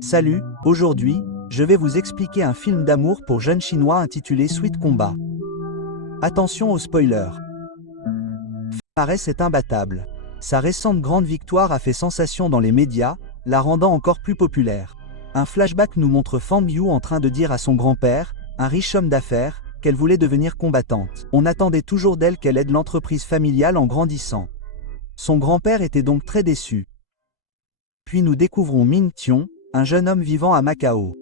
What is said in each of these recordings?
Salut, aujourd'hui, je vais vous expliquer un film d'amour pour jeunes chinois intitulé Sweet Combat. Attention aux spoilers. Palmarès est imbattable. Sa récente grande victoire a fait sensation dans les médias, la rendant encore plus populaire. Un flashback nous montre Fang Yu en train de dire à son grand-père, un riche homme d'affaires, qu'elle voulait devenir combattante. On attendait toujours d'elle qu'elle aide l'entreprise familiale en grandissant. Son grand-père était donc très déçu. Puis nous découvrons Ming Tiong, un jeune homme vivant à Macao.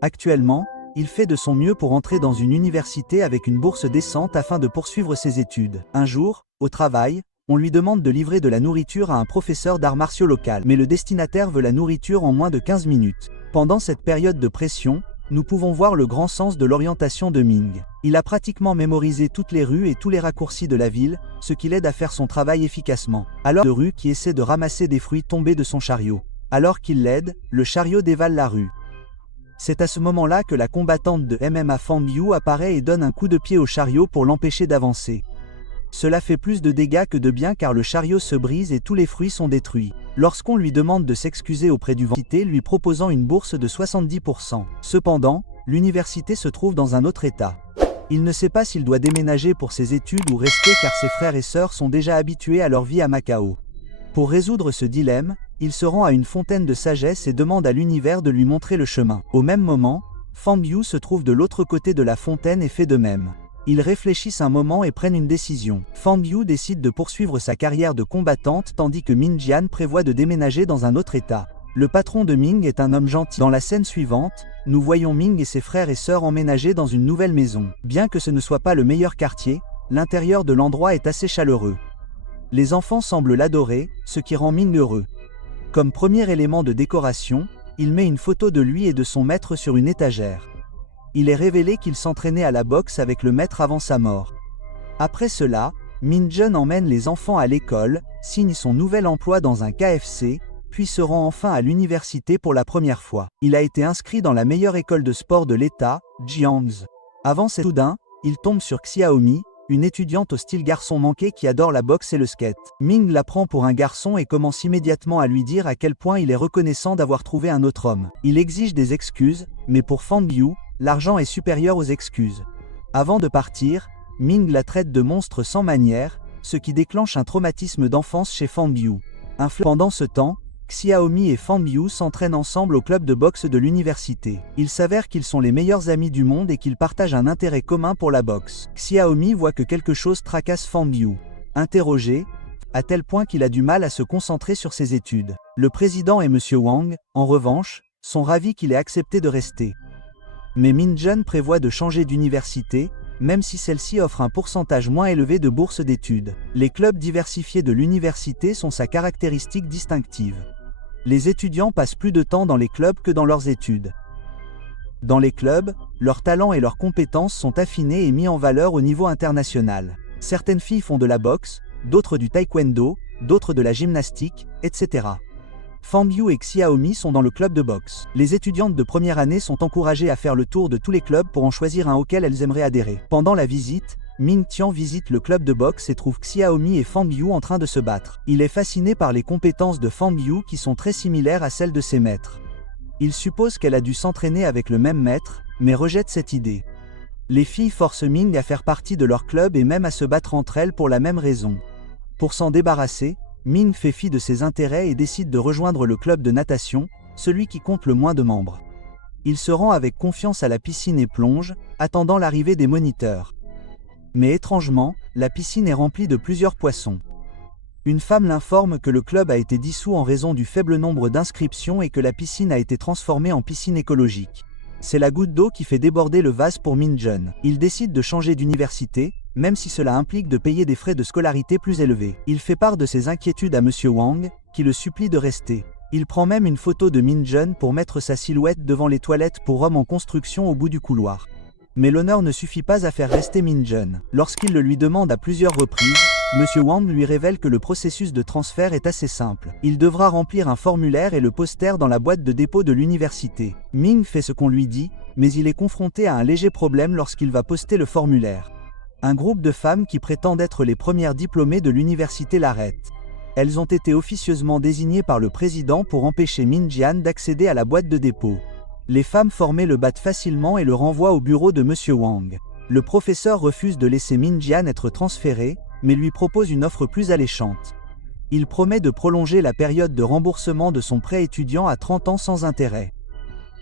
Actuellement, il fait de son mieux pour entrer dans une université avec une bourse décente afin de poursuivre ses études. Un jour, au travail, on lui demande de livrer de la nourriture à un professeur d'arts martiaux local, mais le destinataire veut la nourriture en moins de 15 minutes. Pendant cette période de pression, nous pouvons voir le grand sens de l'orientation de Ming. Il a pratiquement mémorisé toutes les rues et tous les raccourcis de la ville, ce qui l'aide à faire son travail efficacement. Alors de rue qui essaie de ramasser des fruits tombés de son chariot. Alors qu'il l'aide, le chariot dévale la rue. C'est à ce moment-là que la combattante de MMA Fang Yu apparaît et donne un coup de pied au chariot pour l'empêcher d'avancer. Cela fait plus de dégâts que de bien car le chariot se brise et tous les fruits sont détruits. Lorsqu'on lui demande de s'excuser auprès du université lui proposant une bourse de 70%. Cependant, l'université se trouve dans un autre état. Il ne sait pas s'il doit déménager pour ses études ou rester car ses frères et sœurs sont déjà habitués à leur vie à Macao. Pour résoudre ce dilemme, il se rend à une fontaine de sagesse et demande à l'univers de lui montrer le chemin. Au même moment, Fang Yu se trouve de l'autre côté de la fontaine et fait de même. Ils réfléchissent un moment et prennent une décision. Fang Yu décide de poursuivre sa carrière de combattante tandis que Ming Jian prévoit de déménager dans un autre état. Le patron de Ming est un homme gentil. Dans la scène suivante, nous voyons Ming et ses frères et sœurs emménager dans une nouvelle maison. Bien que ce ne soit pas le meilleur quartier, l'intérieur de l'endroit est assez chaleureux. Les enfants semblent l'adorer, ce qui rend Ming heureux. Comme premier élément de décoration, il met une photo de lui et de son maître sur une étagère. Il est révélé qu'il s'entraînait à la boxe avec le maître avant sa mort. Après cela, Min Jun emmène les enfants à l'école, signe son nouvel emploi dans un KFC, puis se rend enfin à l'université pour la première fois. Il a été inscrit dans la meilleure école de sport de l'État, Jiangsu. Avant c'est soudain, il tombe sur Xiaomi, une étudiante au style garçon manqué qui adore la boxe et le skate. Ming la prend pour un garçon et commence immédiatement à lui dire à quel point il est reconnaissant d'avoir trouvé un autre homme. Il exige des excuses, mais pour Fang Yu, l'argent est supérieur aux excuses. Avant de partir, Ming la traite de monstre sans manière, ce qui déclenche un traumatisme d'enfance chez Fang Yu. Pendant ce temps, Xiaomi et Fang Yu s'entraînent ensemble au club de boxe de l'université. Il s'avère qu'ils sont les meilleurs amis du monde et qu'ils partagent un intérêt commun pour la boxe. Xiaomi voit que quelque chose tracasse Fang Yu. Interrogé, à tel point qu'il a du mal à se concentrer sur ses études. Le président et Monsieur Wang, en revanche, sont ravis qu'il ait accepté de rester. Mais Min Jun prévoit de changer d'université, même si celle-ci offre un pourcentage moins élevé de bourses d'études. Les clubs diversifiés de l'université sont sa caractéristique distinctive. Les étudiants passent plus de temps dans les clubs que dans leurs études. Dans les clubs, leurs talents et leurs compétences sont affinés et mis en valeur au niveau international. Certaines filles font de la boxe, d'autres du taekwondo, d'autres de la gymnastique, etc. Fang Yu et Xiaomi sont dans le club de boxe. Les étudiantes de première année sont encouragées à faire le tour de tous les clubs pour en choisir un auquel elles aimeraient adhérer. Pendant la visite, Ming Tian visite le club de boxe et trouve Xiaomi et Fang Yu en train de se battre. Il est fasciné par les compétences de Fang Yu qui sont très similaires à celles de ses maîtres. Il suppose qu'elle a dû s'entraîner avec le même maître, mais rejette cette idée. Les filles forcent Ming à faire partie de leur club et même à se battre entre elles pour la même raison. Pour s'en débarrasser, Ming fait fi de ses intérêts et décide de rejoindre le club de natation, celui qui compte le moins de membres. Il se rend avec confiance à la piscine et plonge, attendant l'arrivée des moniteurs. Mais étrangement, la piscine est remplie de plusieurs poissons. Une femme l'informe que le club a été dissous en raison du faible nombre d'inscriptions et que la piscine a été transformée en piscine écologique. C'est la goutte d'eau qui fait déborder le vase pour Min Jun. Il décide de changer d'université, même si cela implique de payer des frais de scolarité plus élevés. Il fait part de ses inquiétudes à Monsieur Wang, qui le supplie de rester. Il prend même une photo de Min Jun pour mettre sa silhouette devant les toilettes pour hommes en construction au bout du couloir. Mais l'honneur ne suffit pas à faire rester Min Jun. Lorsqu'il le lui demande à plusieurs reprises, Monsieur Wang lui révèle que le processus de transfert est assez simple. Il devra remplir un formulaire et le poster dans la boîte de dépôt de l'université. Ming fait ce qu'on lui dit, mais il est confronté à un léger problème lorsqu'il va poster le formulaire. Un groupe de femmes qui prétendent être les premières diplômées de l'université l'arrête. Elles ont été officieusement désignées par le président pour empêcher Min Jian d'accéder à la boîte de dépôt. Les femmes formées le battent facilement et le renvoient au bureau de Monsieur Wang. Le professeur refuse de laisser Min Jian être transféré, mais lui propose une offre plus alléchante. Il promet de prolonger la période de remboursement de son prêt étudiant à 30 ans sans intérêt.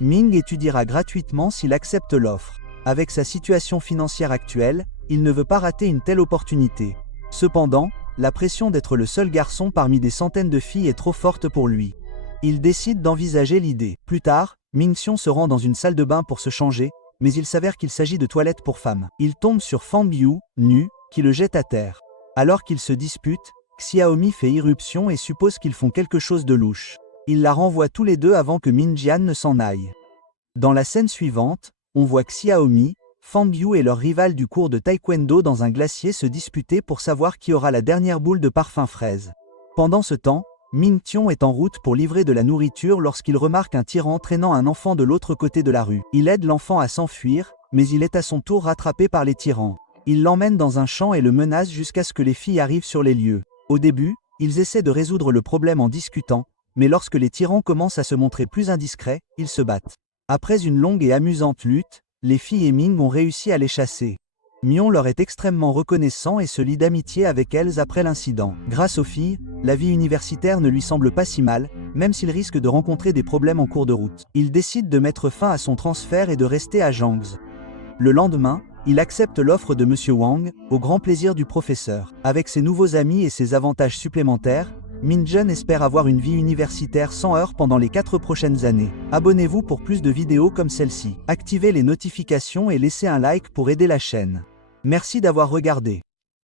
Ming étudiera gratuitement s'il accepte l'offre. Avec sa situation financière actuelle, il ne veut pas rater une telle opportunité. Cependant, la pression d'être le seul garçon parmi des centaines de filles est trop forte pour lui. Il décide d'envisager l'idée. Plus tard, Ming Xion se rend dans une salle de bain pour se changer, mais il s'avère qu'il s'agit de toilettes pour femmes. Il tombe sur Fan Biu, nu, qui le jette à terre. Alors qu'ils se disputent, Xiaomi fait irruption et suppose qu'ils font quelque chose de louche. Il la renvoie tous les deux avant que Min Jian ne s'en aille. Dans la scène suivante, on voit Xiaomi, Fan Biu et leur rival du cours de taekwondo dans un glacier se disputer pour savoir qui aura la dernière boule de parfum fraise. Pendant ce temps, Ming Tion est en route pour livrer de la nourriture lorsqu'il remarque un tyran traînant un enfant de l'autre côté de la rue. Il aide l'enfant à s'enfuir, mais il est à son tour rattrapé par les tyrans. Il l'emmène dans un champ et le menace jusqu'à ce que les filles arrivent sur les lieux. Au début, ils essaient de résoudre le problème en discutant, mais lorsque les tyrans commencent à se montrer plus indiscrets, ils se battent. Après une longue et amusante lutte, les filles et Ming ont réussi à les chasser. Mion leur est extrêmement reconnaissant et se lie d'amitié avec elles après l'incident. Grâce aux filles, la vie universitaire ne lui semble pas si mal, même s'il risque de rencontrer des problèmes en cours de route. Il décide de mettre fin à son transfert et de rester à Zhangzi. Le lendemain, il accepte l'offre de Monsieur Wang, au grand plaisir du professeur. Avec ses nouveaux amis et ses avantages supplémentaires, Min Jian espère avoir une vie universitaire sans heurts pendant les 4 prochaines années. Abonnez-vous pour plus de vidéos comme celle-ci. Activez les notifications et laissez un like pour aider la chaîne. Merci d'avoir regardé.